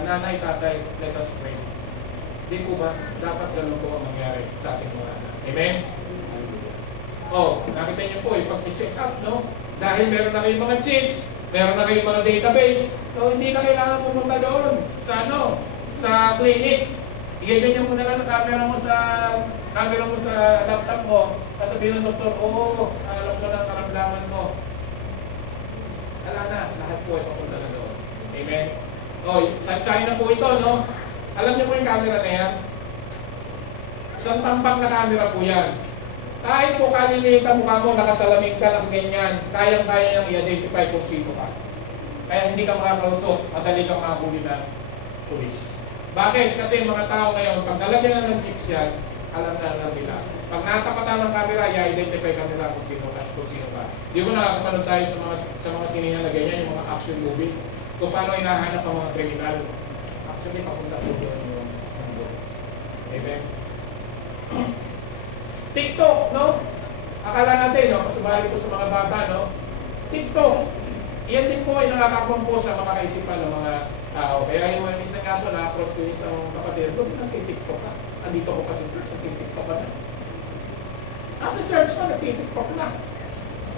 nanay, tatay, let us pray. Di po ba? Dapat ganun po ang mangyari sa ating mga anak. Amen? Nakita niyo po, pag-check up, no? Dahil meron na kayong mga checks, meron na kayong mga database, so hindi na kailangan pumunta doon sa clinic. Iganyan mo na lang ang camera mo sa laptop mo. Sabihin ng doktor, alam mo na ang karamdaman mo. Wala na, lahat po ay papunta na doon. Amen? Sa China po ito, no? Alam niyo po yung camera na yan? Isang tambak na camera po yan. Kahit po kaliliit ang mukha mo, nakasalamig ka ng ganyan, kayang-kaya niyang i-identify kung sino ka. Kaya hindi ka makakausok, madali kang makahuli ng pulis. Bakit? Kasi mga tao ngayon, pag nalagyan na ng chips yan, alam na nila. Pag natapatan ng camera, i-identify ka nila kung sino ka. Di ko nakakapanood tayo sa mga sinehan na ganyan, yung mga action movie, kung paano hinahanap ang mga kriminal. Actually, papunta po doon yung mundo. Amen? TikTok, no? Akala natin, no? Kasubali po sa mga bata, no? TikTok. Iyan din po ay nakakapon po sa mga kaisipan ng mga tao. Kaya yung isang nga po, na-approach ko yung isang kapatid, doon nag-TikTok ka. Andito ko kasi church, nag-TikTok ka na. Sa church ka, nag-TikTok na.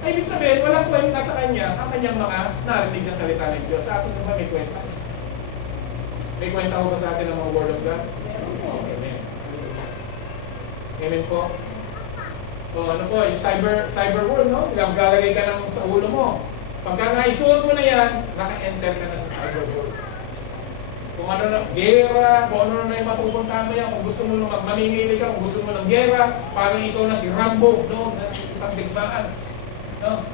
Ay, ibig sabihin, walang kwenta sa kanya ang kanyang mga narinig na salita ng Diyos. Sa atin naman may kwenta. May kwenta ko ba sa atin ang mga Word of God? Amen. Amen po. Ano po, yung cyber world, no? Lalagay ka ng sa ulo mo. Pagka naisuot mo na yan, naka-enter ka na sa cyber world. Kung ano na, gera, kung ano na yung mapupuntahan mo yan, kung gusto mo na mamimili ka, kung gusto mo ng gera, parang ikaw na si Rambo, no? Na ipagdigmaan. No?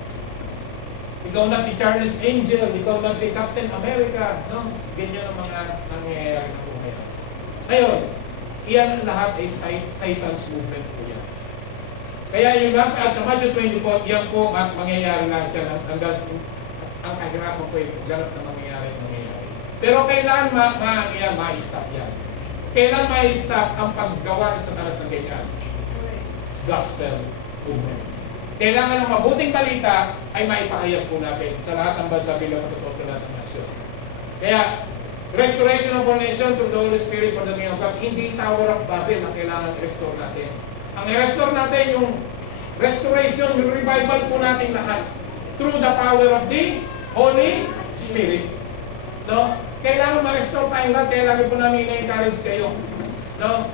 Ikaw na si Charles Angel, ikaw na si Captain America, no? Ganyan ang mga nangyayari na po ngayon. Ngayon, iyan ang lahat ay Satan's movement po yan. Kaya yung nasa sa Matthew 24, yan po at mangyayari lahat yan. Ang kahirapan po yung ganap na mangyayari. Pero kailan ma-stop yan? Kailan ma-stop ang paggawa sa talas ng ganyan? Gospel movement. Kailangan ng mabuting balita ay maipahayag po natin sa lahat ng bansa bilang matotoo sa lahat ng nasyon. Kaya, restoration of our nation through the Holy Spirit for the name of God, hindi Tower of Babel ang kailangan i-restore natin. Ang i-restore natin yung restoration, yung revival po natin lahat through the power of the Holy Spirit. No? Kailangan ma-restore tayong lahat, kaya lagi po namin i-encourage kayo. No?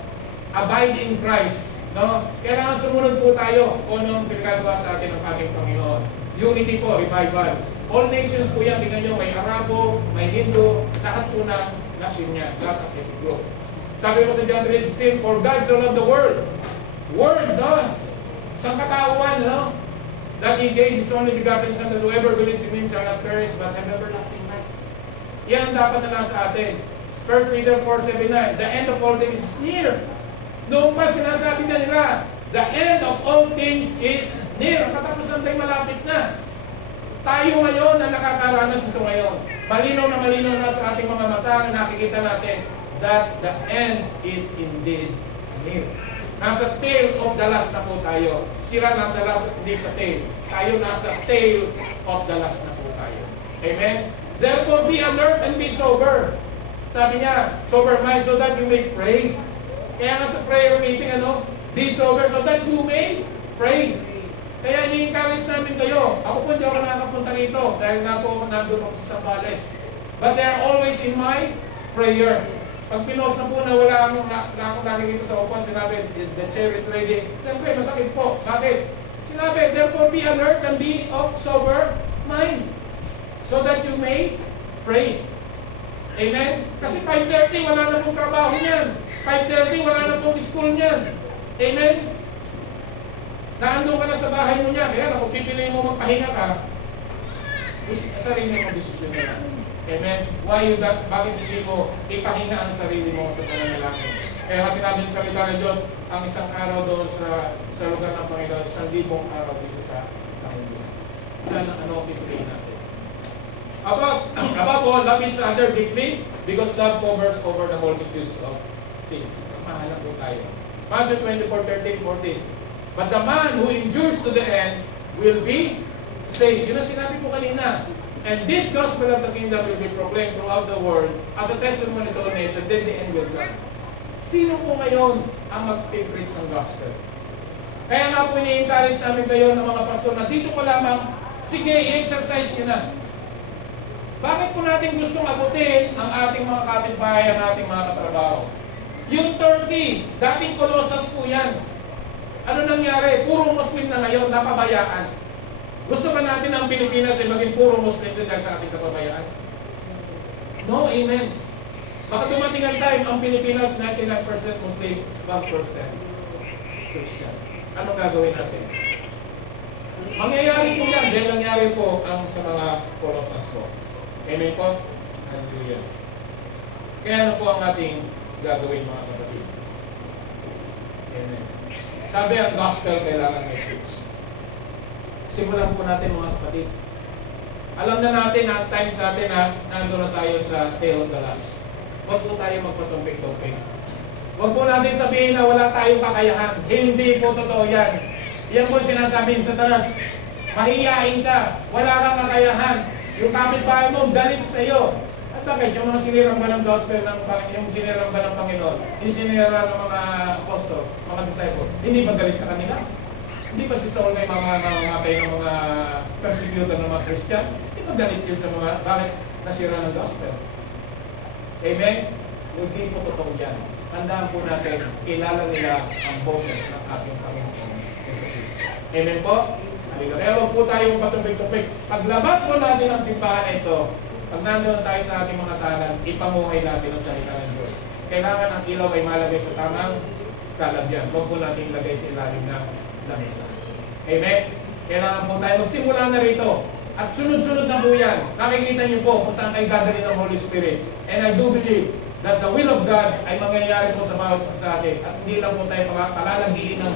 Abide in Christ. No? Kailangan sumunod po tayo kung anong pinagagawa sa atin ng ating Panginoon. Unity po, revival. All nations po yan, tingnan nyo, may Arabo, may Hindu, lahat po ng nation niya, lahat ng group. Sabi mo sa John 3:16, for God so loved the world. World does. Isang katauhan, no? That He gave His only begotten Son, that whoever believes in Him shall not perish, but have everlasting life. Yan ang dapat na nasa atin. 1 Peter 4:7-9, the end of all things is near. Noong pa sinasabi na nila, the end of all things is near. Ang katapusan tayo malapit na. Tayo ngayon na nakakaranas ito ngayon. Malinaw na sa ating mga mata na nakikita natin that the end is indeed near. Nasa tail of the last na po tayo. Sila nasa last, hindi sa tail. Tayo nasa tail of the last na po tayo. Amen? Therefore, be alert and be sober. Sabi niya, sober mind so that you may pray. Kaya nga sa prayer meeting, be sober so that you may pray. Kaya ini-encourage namin kayo. Ako po, hindi ako nakapunta rito dahil nga po nandun ako sa Zambales. But they are always in my prayer. Pag pinost na po na wala akong nakikita sa upan, sinabi, the chair is ready. Siyempre, masakit po. Bakit? Sinabi, therefore be alert and be of sober mind. So that you may pray. Amen? Kasi 5:30, wala na pong trabaho niyan. 5:30, wala na pong school niyan. Amen? Naandun ka na sa bahay mo niya. Kaya kung pipiliin mo magpahinga ka, sarili mo desisyon nila. Amen? Bakit hindi mo ipahinga ang sarili mo sa pananalangin? Kaya kasi sinabi sa salita ng Diyos, ang isang araw doon sa lugar ng Panginoon, 1,000 araw dito sa Panginoon. Sana pipiliin natin? Above all, love each other deeply because love covers over the multitudes of sins. Mahala po tayo. Matthew 24:13-14. But the man who endures to the end will be saved. Yun ang sinabi po kanina. And this gospel of the kingdom will be proclaimed throughout the world as a testimony to all nations, then the end will come. Sino po ngayon ang mag-preach ng gospel? Kaya nga po ini-encourage namin kayo ng mga pastor na dito po lamang, sige, i-exercise nyo na. Bakit po natin gustong abutin ang ating mga kapitbahay, ang ating mga katrabaho? Yung Turkey, dating Colossus po yan. Ano nangyari? Puro Muslim na ngayon, napabayaan. Gusto ba natin ang Pilipinas ay maging puro Muslim din dahil sa ating kapabayaan? No, amen. Baka dumating ang time, ang Pilipinas 99% Muslim, 1% Christian. Ano gagawin natin? Mangyayari po yan, dahil nangyari po ang sa mga Colossus po. Amen po? Hallelujah. Kaya ano po ang ating gagawin mga kapatid? Amen. Sabi ang gospel kailangan may preach. Simulan po natin mga kapatid. Alam na natin at times natin na nandun na tayo sa tail of the last. Huwag po tayo magpatumpik-tumpik. Huwag po natin sabihin na wala tayong kakayahan. Hindi po totoo yan. Yan po sinasabi sa Satanas. Mahihiyain ka. Wala kang kakayahan. Yung kapitbahay mo, galit sa iyo. At bakit? Yung mga sinirang ba ng gospel, yung sinirang ba ng Panginoon, yung sinirang ng mga apostol, mga disciple, hindi ba galit sa kanila? Hindi ba si Saul may mga mga persecutor ng mga Christian? Hindi ba galit yun sa mga, bakit nasira ng gospel? Amen? Hindi po totoo yan. Tandaan po natin, kilala nila ang boses ng ating Panginoon Jesus Cristo. Amen po? Halika. Kaya huwag po tayong patubig-tubig. Paglabas po natin ang simbahan na ito, pag nandun tayo sa ating mga tanan, ipamuhay natin ang salita ng Diyos. Kailangan ang ilaw ay malagay sa tamang kalagyan. Huwag po natin ilagay sa ilalim ng lamesa. Amen? Kailangan po tayo magsimula na rito. At sunod-sunod na po yan. Nakikita niyo po kung saan kayo dadali ng Holy Spirit. And I do believe that the will of God ay mangyayari po sa bawat isa sa atin. At hindi lang po tayo palalagilin ng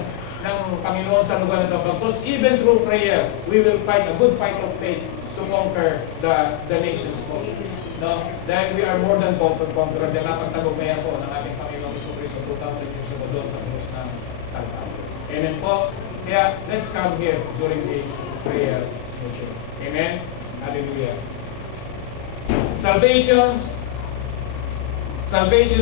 Panginoon sa lugar na ito. Because even through prayer, we will fight a good fight of faith to conquer the nations po. No? Dahil we are more than conqueror. Dahil napagtagumpayan po ng ating Panginoon Isus Cristo 2,000 years ago doon sa krus ng Kalbaryo. Amen po. Kaya let's come here during the prayer meeting. Amen? Hallelujah. Salvations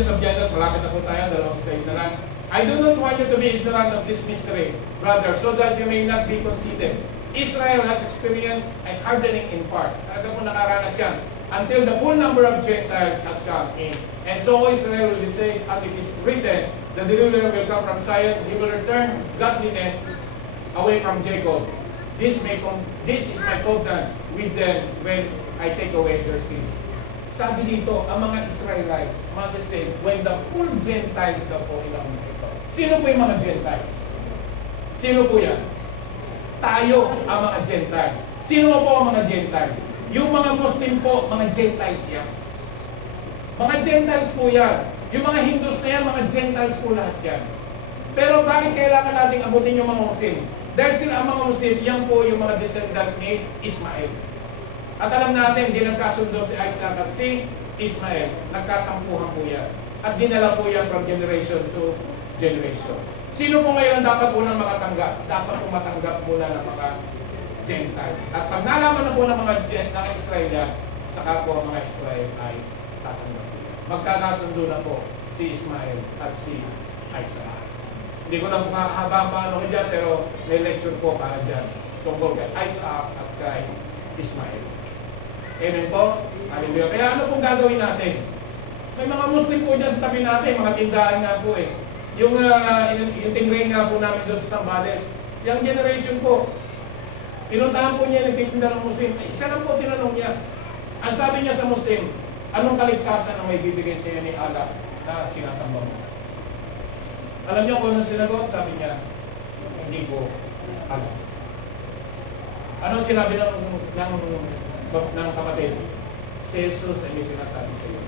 of Gentiles. Malapit na po tayo. Dalawang slides na lang. I do not want you to be ignorant of this mystery, brother, so that you may not be conceited. Israel has experienced a hardening in part. Talaga po nakaranas yan. Until the full number of Gentiles has come in. And so Israel will be saved, as it is written, the deliverer will come from Zion, he will return godliness away from Jacob. This is my covenant with them when I take away their sins. Sabi dito, ang mga Israelites must say, when the full Gentiles daw po ilang ito. Sino po yung mga Gentiles? Sino po yan? Tayo ang mga Gentiles. Sino po ang mga Gentiles? Yung mga Muslim po, mga Gentiles yan. Mga Gentiles po yan. Yung mga Hindus na yan, mga Gentiles po lahat yan. Pero bakit kailangan nating abutin yung mga Muslim? Dahil sila ang mga Muslim, yan po yung mga descendant ni Ismael. At alam natin, di nagkasundo si Isaac at si Ismael. Nagkatampuhan po yan. At dinala po yan from generation to generation. Sino po ngayon dapat unang makatanggap? Dapat po matanggap muna ng mga Gentiles. At pag nalaman na po ng mga Israel yan, saka po ang mga Israel ay tatanggap. Magkakasundo na po si Ismael at si Isaac. Hindi ko lang makakahaba paano ko dyan, pero may lecture po para dyan tungkol kay Isaac at kay Ismael. Amen po? Hallelujah. Kaya ano pong gagawin natin? May mga Muslim po dyan sa tabi natin, mga tindahan nga po eh. Yung tingray nga po namin doon sa Sambales, yung generation po, pinuntahan po niya, nagtitinda ng Muslim. Ay, isa lang po tinanong niya. Ang sabi niya sa Muslim, anong kaligtasan ang may bibigay sa iyo ni Allah na sinasamba mo? Alam niyo kung anong sinagot? Sabi niya, hindi ko alam. Anong sinabi ng kapatid? Si Jesus ay may sinasabi sa iyo.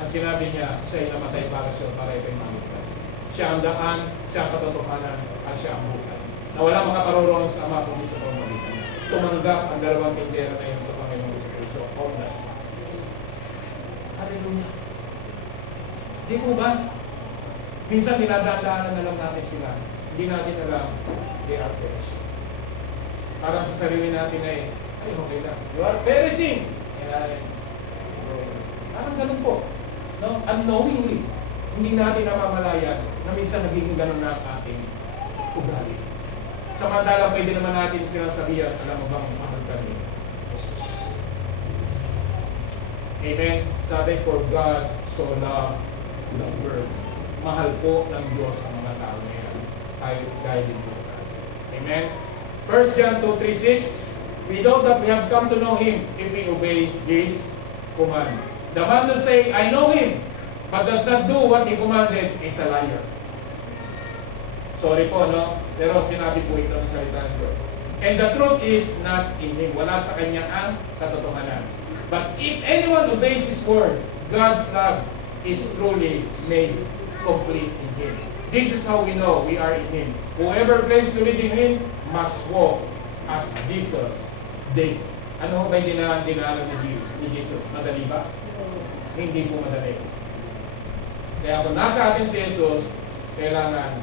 Ang sinabi niya, siya ay namatay para siya, para ito'y maligtas. Siya ang daan, siya ang katotohanan, at siya ang buhay. Na wala makaparoroon sa Ama kung isa pang malitan. Tumanggap ang dalawang tindera na yun sa Panginoong Isus. Omnas. Hallelujah. Di po ba? Minsan dinadaanan na lang natin sila. Hindi natin alam, they are perishing. Parang sa sarili natin ay okay lang. You are perishing. Parang ganun po. No? Unknowingly, hindi natin namamalayan na minsan nagiging ganun na ang ating ugali. Samantala, pwede naman natin sinasabihan, alam mo bang mahal kami? Jesus. Amen? Sabi, for God so loved the world. Mahal po ng Diyos ang mga tao na yan. Tayo din po sa atin. Amen? 1 John 2:3-6, we know that we have come to know Him if we obey His command. The man who say, I know Him, but does not do what He commanded is a liar. Sorry po, no? Pero sinabi po ito ng salita ng Diyos. And the truth is not in Him. Wala sa Kanya ang katotohanan. But if anyone obeys His word, God's love is truly made complete in Him. This is how we know we are in Him. Whoever claims to live in Him must walk as Jesus did. Ano ba yung dinaanan ni Jesus? Madali ba? Hindi po madali. Kaya kung nasa atin si Jesus, kailangan